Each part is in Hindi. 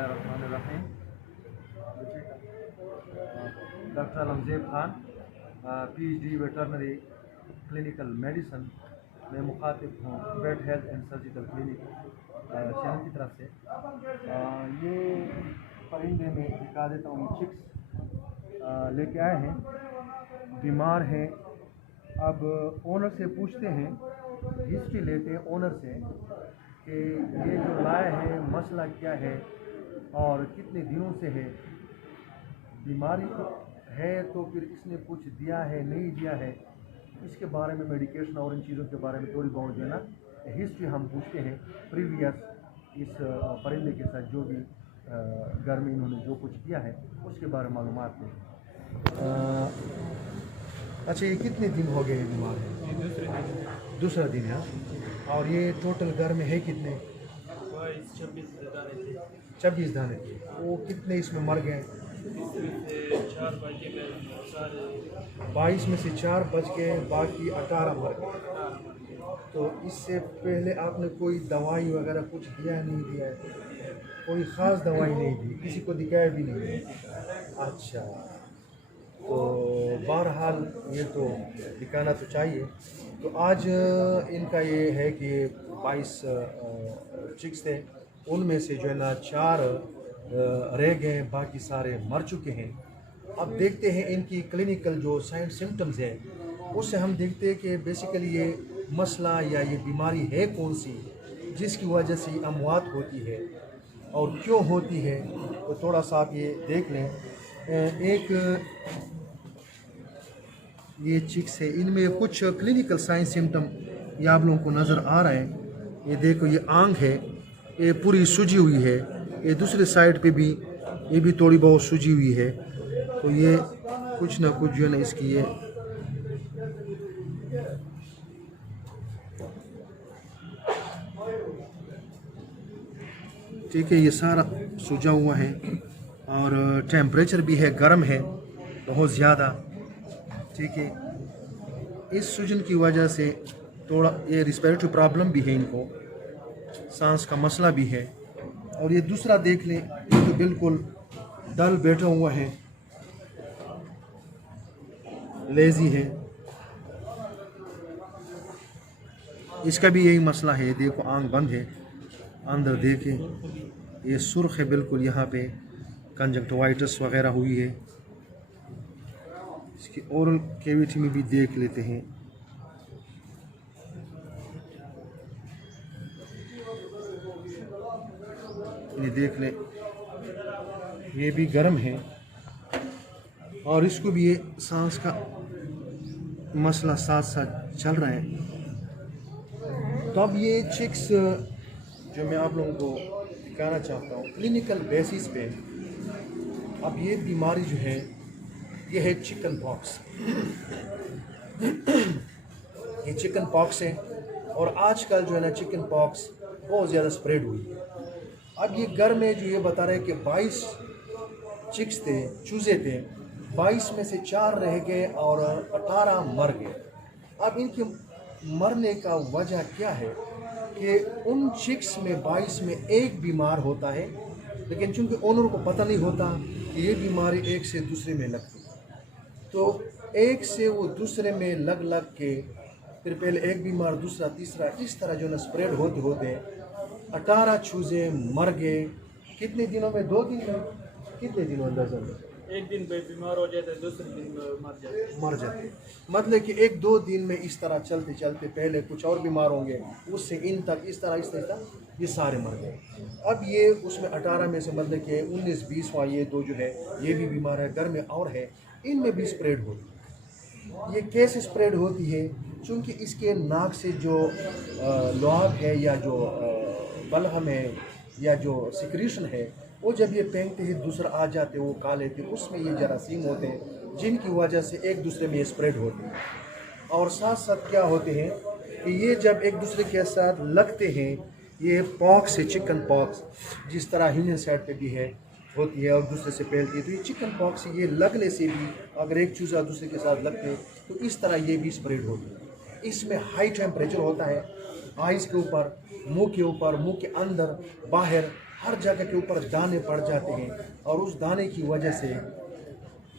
बिस्मिल्लाहिर्रहमानिर्रहीम। Doctor Alamzeb Khan, PhD veterinary clinical medicine में मुखातिब हूँ vet health and surgical clinic channel की तरफ से। ये परिंदे में दिखा देता हूँ, चिक्स लेके आए हैं, बीमार हैं। अब ओनर से पूछते हैं, हिस्ट्री लेते हैं ओनर से कि ये जो लाए हैं मसला क्या है और कितने दिनों से है, बीमारी है तो फिर इसने कुछ दिया है नहीं दिया है, इसके बारे में मेडिकेशन और इन चीज़ों के बारे में थोड़ी बहुत जो है ना हिस्ट्री हम पूछते हैं प्रीवियस इस परिंदे के साथ जो भी घर में इन्होंने जो कुछ किया है उसके बारे में मालूमात हैं। अच्छा, ये कितने दिन हो गए बीमार है? दूसरा दिन है। और ये टोटल घर में है कितने? 26 दाने थे। वो कितने इसमें मर गए? 22 में से 4 बच गए, बाकी 18 मर गए। तो इससे पहले आपने कोई दवाई वगैरह कुछ दिया नहीं दिया है? कोई ख़ास दवाई नहीं दी, किसी को दिखाया भी नहीं? अच्छा, तो बहरहाल ये तो दिखाना तो चाहिए। तो आज इनका ये है कि 22 चिक्स थे, उनमें से जो है ना 4 रह गए, बाकी सारे मर चुके हैं। अब देखते हैं इनकी क्लिनिकल जो साइन सिम्टम्स है उससे हम देखते हैं कि बेसिकली ये मसला या ये बीमारी है कौन सी जिसकी वजह से अमवात होती है और क्यों होती है। तो थोड़ा सा आप ये देख लें। एक ये चिक्स है, इनमें कुछ क्लिनिकल साइन सिम्टम ये आप लोगों को नज़र आ रहा है। ये देखो, ये आंख है, ये पूरी सूजी हुई है। ये दूसरे साइड पे भी ये भी थोड़ी बहुत सूजी हुई है। तो ये कुछ ना कुछ जो है ना इसकी ये ठीक है, ये सारा सूजा हुआ है और टेम्परेचर भी है, गर्म है बहुत ज़्यादा। ठीक है, इस सूजन की वजह से थोड़ा ये रिस्पिरेटरी प्रॉब्लम भी है, इनको सांस का मसला भी है। और ये दूसरा देख लें, ये तो बिल्कुल डल बैठा हुआ है, लेजी है। इसका भी यही मसला है। देखो, आंख बंद है, अंदर देखें ये सुर्ख है बिल्कुल, यहाँ पे कंजक्टिवाइटिस वगैरह हुई है। इसकी ओरल कैविटी में भी देख लेते हैं। ये देख लें, ये भी गर्म है और इसको भी ये सांस का मसला साथ साथ चल रहा है। तो अब ये चिक्स जो मैं आप लोगों को दिखाना चाहता हूँ क्लिनिकल बेसिस पे, अब ये बीमारी जो है ये है चिकन पॉक्स। ये चिकन पॉक्स है और आजकल जो है ना चिकन पॉक्स बहुत ज़्यादा स्प्रेड हुई है। अब ये घर में जो ये बता रहे हैं कि 22 चिक्स थे, चूजे थे, 22 में से 4 रह गए और 18 मर गए। अब इनके मरने का वजह क्या है कि उन चिक्स में 22 में एक बीमार होता है, लेकिन चूंकि ओनर को पता नहीं होता कि ये बीमारी एक से दूसरे में लगती है, तो एक से वो दूसरे में लग लग के फिर पहले एक बीमार, दूसरा, तीसरा, इस तरह जो ना स्प्रेड होते होते 18 चूजे मर गए। कितने दिनों में? 2 दिन में? कितने दिनों अंदाजा में? एक दिन पे बीमार हो जाते, दूसरे दिन मर जाते। मतलब कि 1-2 दिन में इस तरह चलते चलते पहले कुछ और बीमार होंगे, उससे इन तक इस तरह ये सारे मर गए। अब ये उसमें 18 में से मतलब कि 19-20 ये 2 जो है ये भी बीमार है, घर में और है, इनमें भी स्प्रेड होती है। ये कैसे स्प्रेड होती है? चूँकि इसके नाक से जो लुआब है या जो बलहम है या जो सिक्रीशन है, वो जब ये फेंकते हैं दूसरा आ जाते हैं, वो खा लेते हैं, उसमें ये जरासीम होते हैं जिनकी वजह से एक दूसरे में ये स्प्रेड होते हैं। और साथ साथ क्या होते हैं कि ये जब एक दूसरे के साथ लगते हैं, ये पॉक्स है, चिकन पॉक्स, जिस तरह ह्यूमन साइड पे भी है होती है और दूसरे से फैलती है, तो ये चिकन पॉक्स ये लगने से भी अगर एक चूजा दूसरे के साथ लगते हैं तो इस तरह ये भी स्प्रेड होती है। इसमें हाई टेम्परेचर होता है, आइज़ के ऊपर, मुंह के ऊपर, मुंह के अंदर, बाहर, हर जगह के ऊपर दाने पड़ जाते हैं, और उस दाने की वजह से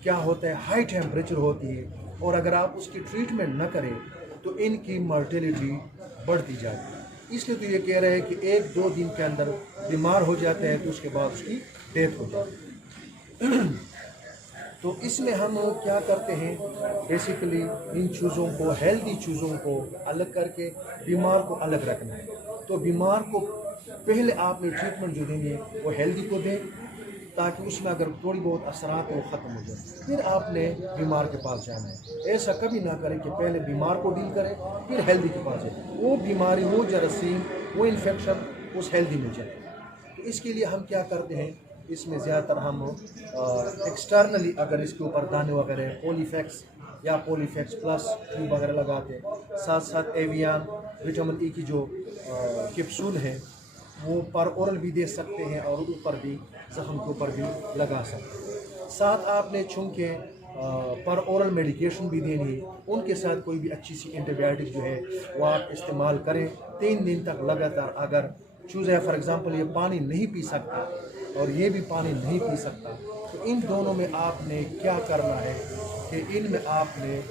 क्या होता है, हाई टेम्परेचर होती है, और अगर आप उसकी ट्रीटमेंट न करें तो इनकी मर्टिलिटी बढ़ती जाती है। इसलिए तो ये कह रहे हैं कि 1-2 दिन के अंदर बीमार हो जाते हैं तो उसके बाद उसकी डेथ हो जाती है। तो इसमें हम क्या करते हैं, बेसिकली इन चीज़ों को, हेल्दी चीज़ों को अलग करके बीमार को अलग रखना है। तो बीमार को पहले आपने ट्रीटमेंट जो देनी है वो हेल्दी को दें, ताकि उसमें अगर थोड़ी बहुत असरात है वो ख़त्म हो जाए, फिर आपने बीमार के पास जाना है। ऐसा कभी ना करें कि पहले बीमार को डील करें फिर हेल्दी के पास जाए, वो बीमारी, वो जरासीम, वो इन्फेक्शन उस हेल्दी में जाए। तो इसके लिए हम क्या करते हैं, इसमें ज़्यादातर हम एक्सटर्नली अगर इसके ऊपर दाने वगैरह पॉलीफेक्स या पॉलीफेक्स प्लस ट्यूब वगैरह लगाते हैं, साथ साथ एवियन विटामिन ई की जो कैप्सूल है वो पर ओरल भी दे सकते हैं, और ऊपर भी जख्म के ऊपर भी लगा सकते हैं। साथ आपने चूँकि पर ओरल मेडिकेशन भी देनी है, उनके साथ कोई भी अच्छी सी एंटीबायोटिक जो है वो आप इस्तेमाल करें 3 दिन तक लगातार। अगर चूज़ा फॉर एग्ज़ाम्पल ये पानी नहीं पी सकता और ये भी पानी नहीं पी सकता, तो इन दोनों में आपने क्या करना है कि इनमें आपने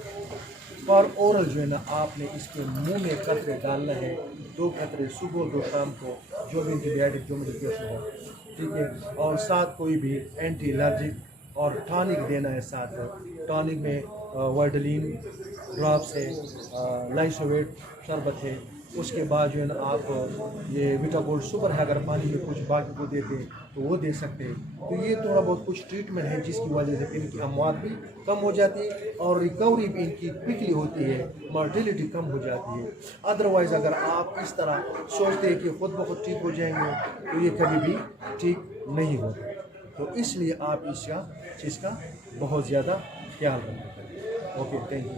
पर ओरल जो है ना, आपने इसके मुंह में कतरे डालना है, 2 कतरे सुबह 2 शाम को, जो भी एंटीबायोटिक जो मेडिकेशन हो, ठीक है। और साथ कोई भी एंटी एलर्जिक और टॉनिक देना है साथ। टॉनिक में वाइडलिन ड्रॉप्स है, लाइसोवेट शरबत है। उसके बाद जो है ना आप ये विटागोल्ड सुपर है, अगर पानी में कुछ बाकी को देते हैं तो वो दे सकते हैं। तो ये थोड़ा बहुत कुछ ट्रीटमेंट है जिसकी वजह से इनकी अमवात भी कम हो जाती है और रिकवरी भी इनकी क्विकली होती है, मॉर्टिलिटी कम हो जाती है। अदरवाइज़ अगर आप इस तरह सोचते हैं कि खुद ब खुद ठीक हो जाएंगे तो ये कभी भी ठीक नहीं होता। तो इसलिए आप इसका चीज़ का बहुत ज़्यादा ख्याल रखें। Okay, thank you.